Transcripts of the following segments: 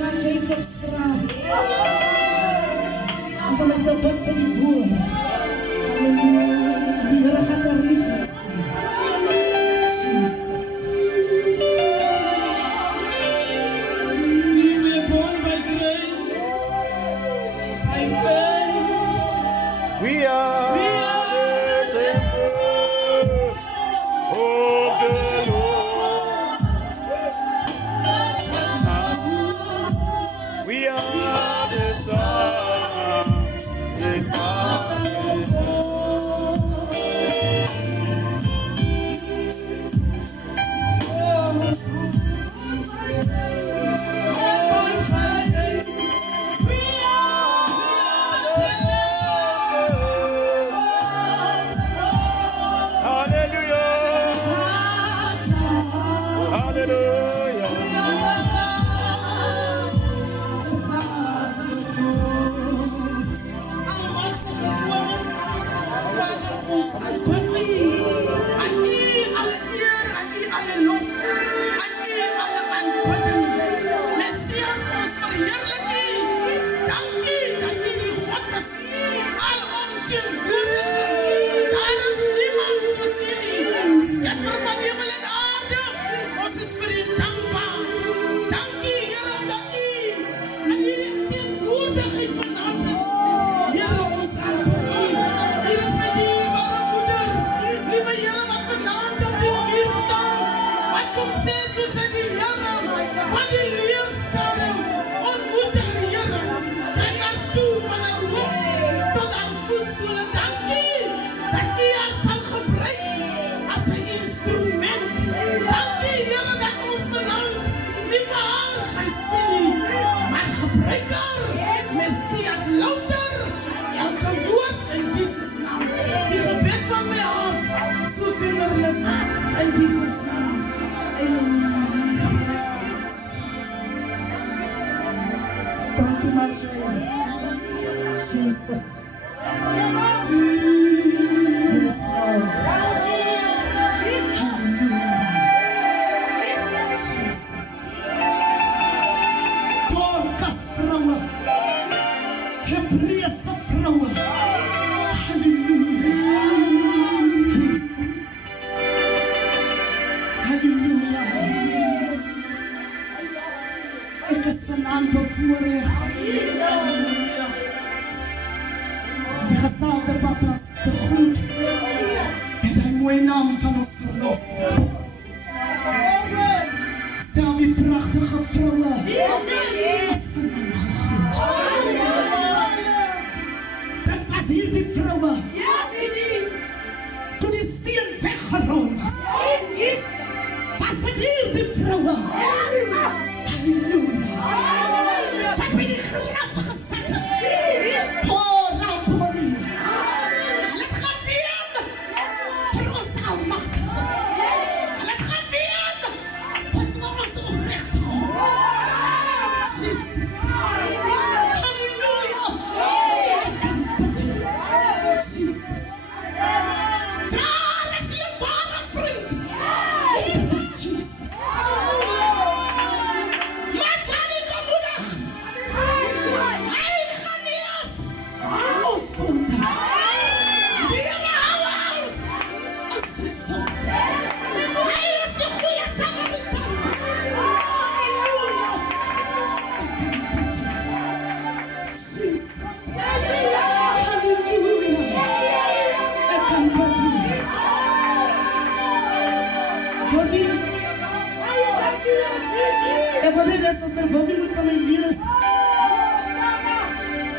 van Jacobsstraat. En vanuit de bid van die woord. Halleluja. Die Here gaan daar liefdes. We are the temple of the Lord. We are the son, the son.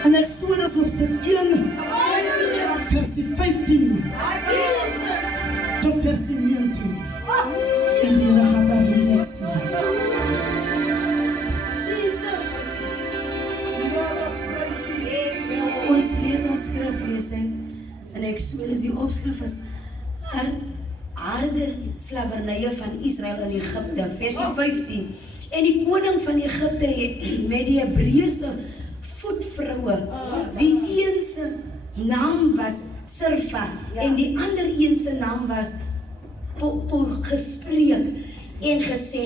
En Exodus hoofstuk 1, versie 15 tot versie 19. En die Here gaan daar reflectie. Ons lees ons skriflesing in Exodus. Die opskrif is harde slavernye van Israel in Egypte, versie 15. En die koning van Egypte het met die Hebreëse voetvroue, die een se naam was Sirfa en die ander een se naam was gespreek. en gesê,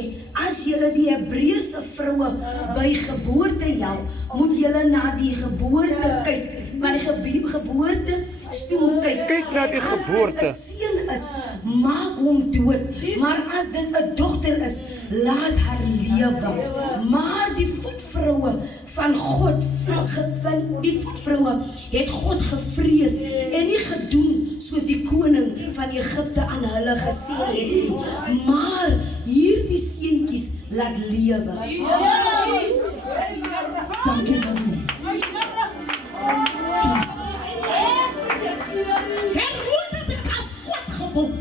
as julle die Hebreëse vroue by geboorte help, moet julle na die geboorte kyk, maar die geboorte stoel kyk. Kyk na die geboorte. As dit 'n seun is, maak hom dood, maar as dit 'n dogter is, laat haar lewe. Maar die voetvroue van God, van die voetvroue het God gevrees en nie gedoen soos die koning van Egipte aan hulle gesê het nie, maar hierdie seentjies laat lewe. Dankie vir my. Herodes het as kwaad gevoel.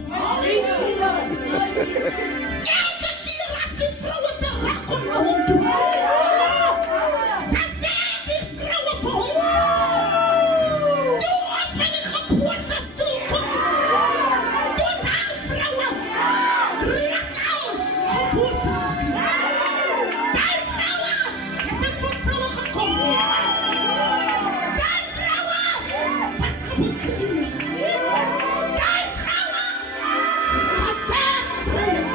Elke keer as die vroue terugkom na hom toe, dan sê die vroue vir hom, toe ons by die geboortestoel kom, toe dan vroue, recht nou, geboorte. Die vroue het die voetvroue gekom. Die vroue was geboekreed. Die vroue was sterk vroue.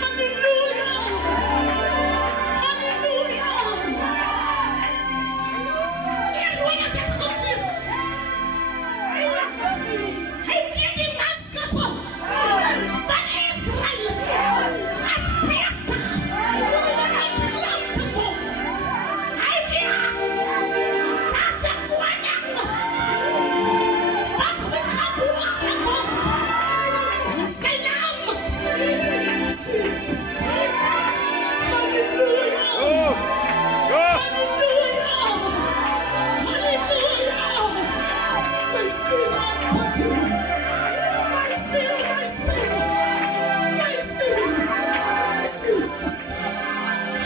Halleluja! Halleluja! Herodes het gevierd. Hij viert die manschappen van Israël als beestig en klantevol. Hij viert dat de koning wat goed geboren wordt. Zijn naam Jezus. Halleluja! Oh, oh. Halleluja! Halleluja! My sin, my sin. My sin, my sin. My sin. Jesus.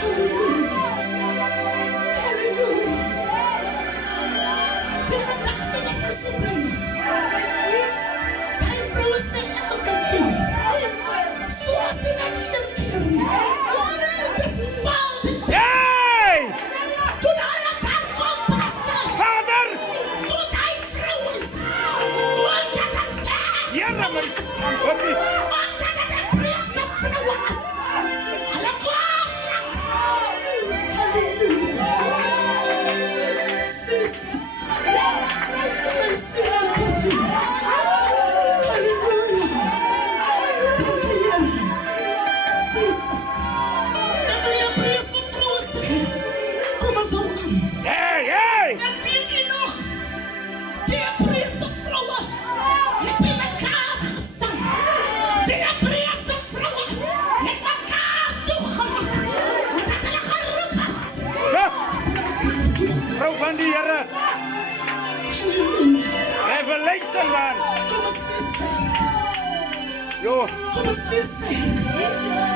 Halleluja. Halleluja. Die gedachte wat ons verbrengen. Die vrouwen zijn elke keer. Zoals ze dat iedere keer niet. Dit bepaalde Hey! toen alle daar komt, pastor. Vader! Toen hij vrouwen. Omdat het staat. Jere, my stamppie. Omdat het een Hebreëse vrouwen was. Hulle kwam langs. Halleluja. Jesus. My sin aanbid u. Halleluja. Dank u, Heer. Jesus. En wil die Hebreëse vrouwen zeggen, kom eens zo aan. Hey, hey! En weet je nog, die Hebreëse vrouwen hebben in elkaar gestaan. Die Hebreëse vrouwen hebben elkaar toegemaakt. Omdat hulle geroep was. Ja. Vrou van die Here. Halleluja. Revelation man. Kom eens feesten. Jo. Kom eens feesten.